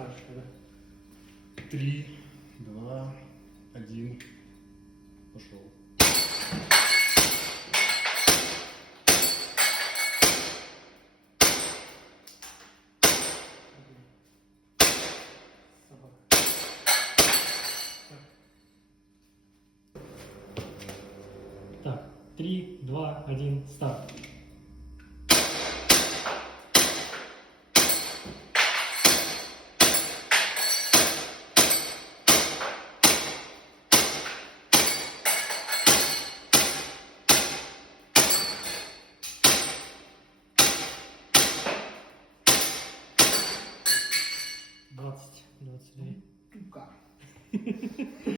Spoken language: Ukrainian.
Скажешь, когда? 3, 2, 1. Пошел. Собака. Так, 3, 2, 1, старт. Двадцать 22.